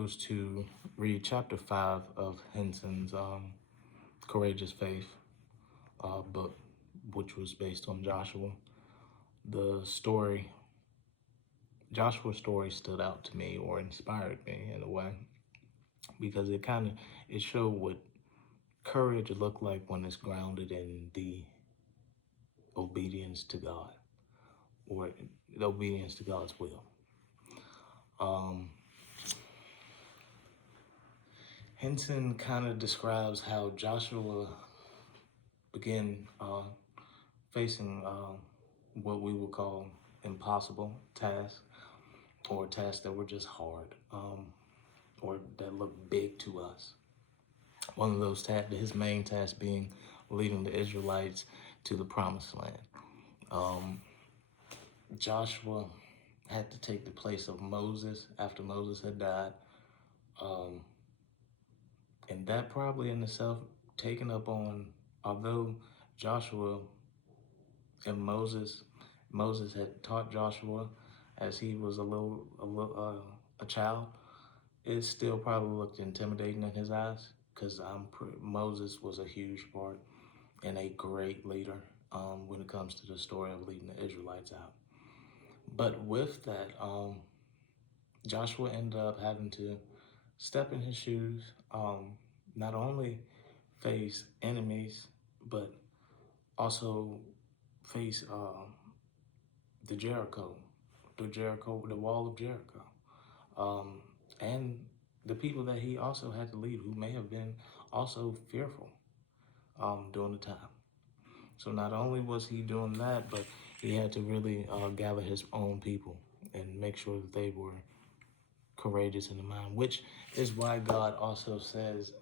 To read chapter 5 of Henson's Courageous Faith book, which was based on Joshua. The story, Joshua's story stood out to me or inspired me in a way because it showed what courage looked like when it's grounded in the obedience to God or the obedience to God's will. Henson kind of describes how Joshua began facing what we would call impossible tasks or tasks that were just hard or that looked big to us. One of those tasks, his main task being leading the Israelites to the promised land. Joshua had to take the place of Moses after Moses had died. And that probably in itself taken up on, although Joshua and Moses had taught Joshua as he was a child, it still probably looked intimidating in his eyes because Moses was a huge part and a great leader when it comes to the story of leading the Israelites out. But with that, Joshua ended up having to step in his shoes, not only face enemies, but also face the wall of Jericho, and the people that he also had to lead who may have been also fearful during the time. So not only was he doing that, but he had to really gather his own people and make sure that they were courageous in the mind, which is why God also says,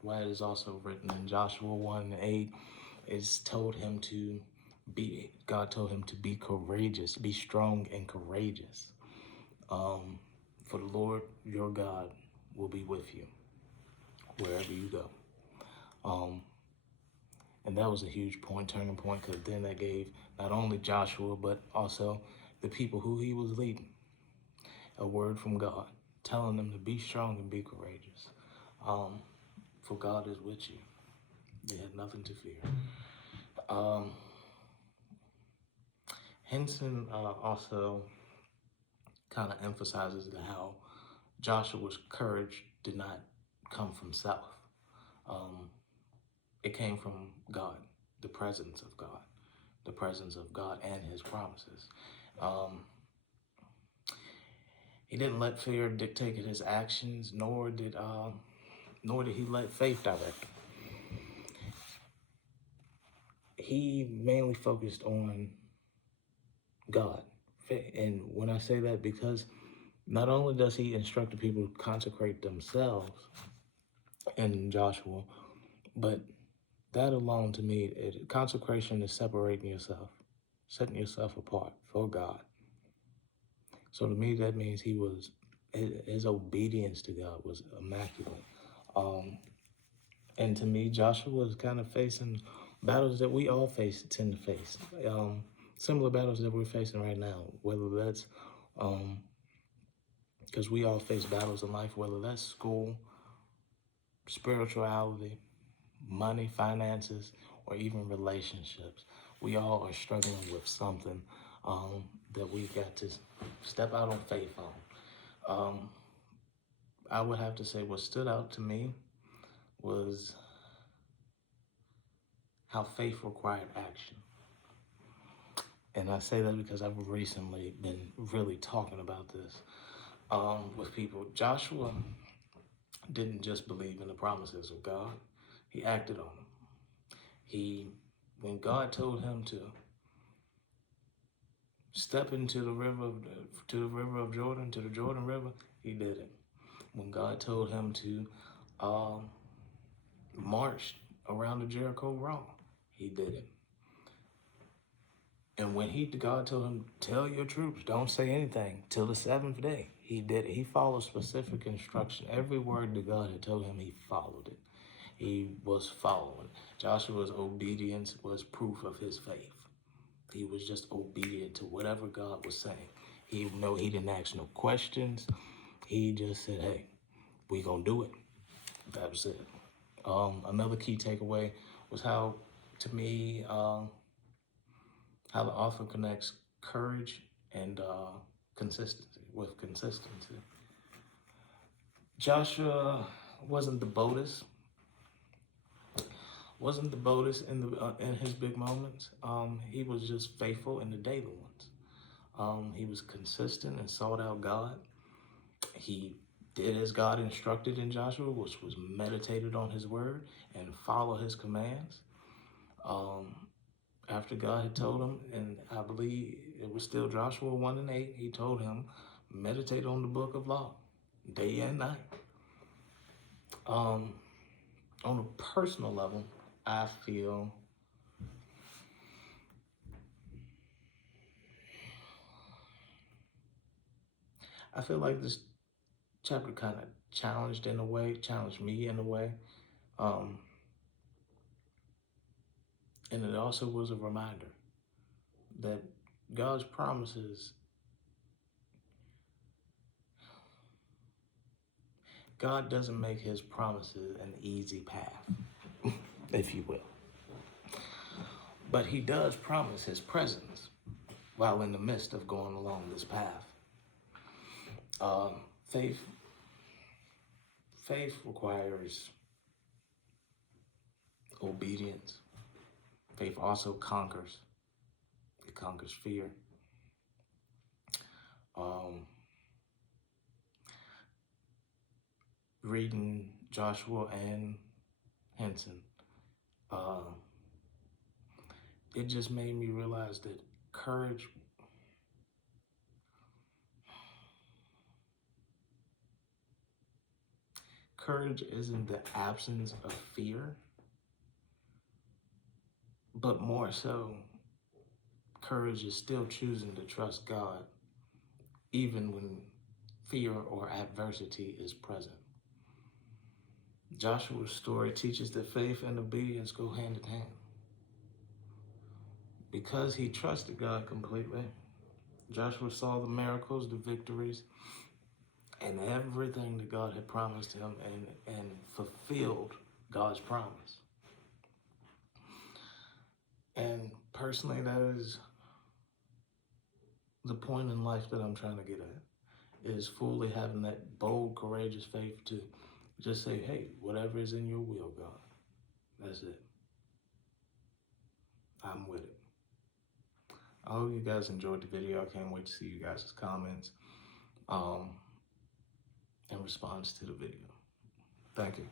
why it is also written in Joshua 1:8, God told him to be courageous, be strong and courageous. For the Lord your God will be with you wherever you go. And that was a huge turning point, because then that gave not only Joshua, but also the people who he was leading a word from God, telling them to be strong and be courageous. For God is with you. They had nothing to fear. Henson also kind of emphasizes how Joshua's courage did not come from self. It came from God, the presence of God and his promises. He didn't let fear dictate his actions, nor did he let faith direct him. He mainly focused on God. And when I say that, because not only does he instruct the people to consecrate themselves in Joshua, but that alone, to me, consecration is separating yourself, setting yourself apart for God. So to me, that means his obedience to God was immaculate. And to me, Joshua is kind of facing battles that we all tend to face. Similar battles that we're facing right now, whether that's, because we all face battles in life, whether that's school, spirituality, money, finances, or even relationships. We all are struggling with something that we've got to step out on faith on. I would have to say what stood out to me was how faith required action. And I say that because I've recently been really talking about this with people. Joshua didn't just believe in the promises of God, he acted on them. When God told him to step into the river of Jordan, to the Jordan River, he did it. When God told him to march around the Jericho wall, he did it. And when God told him, tell your troops, don't say anything till the seventh day, he did it. He followed specific instruction. Every word that God had told him, he followed it. He was following. Joshua's obedience was proof of his faith. He was just obedient to whatever God was saying. He didn't ask no questions. He just said, hey, we gonna do it. That was it. Another key takeaway was how, to me, how the author connects courage and consistency with consistency. Joshua wasn't the boldest, in his big moments. He was just faithful in the daily ones. He was consistent and sought out God. He did as God instructed in Joshua, which was meditated on his word and follow his commands. After God had told him, and I believe it was still Joshua 1:8, he told him, meditate on the book of law day and night. On a personal level, I feel like this chapter kind of challenged me in a way. And it also was a reminder that God's promises, God doesn't make his promises an easy path, if you will. But he does promise his presence while in the midst of going along this path. Faith requires obedience. Faith also conquers. It conquers fear. Reading Joshua and Henson, it just made me realize that courage isn't the absence of fear, but more so, courage is still choosing to trust God, even when fear or adversity is present. Joshua's story teaches that faith and obedience go hand in hand. Because he trusted God completely, Joshua saw the miracles, the victories, and everything that God had promised him, and fulfilled God's promise. And personally, that is the point in life that I'm trying to get at, is fully having that bold, courageous faith to just say, hey, whatever is in your will, God, that's it. I'm with it. I hope you guys enjoyed the video. I can't wait to see you guys' comments in response to the video. Thank you.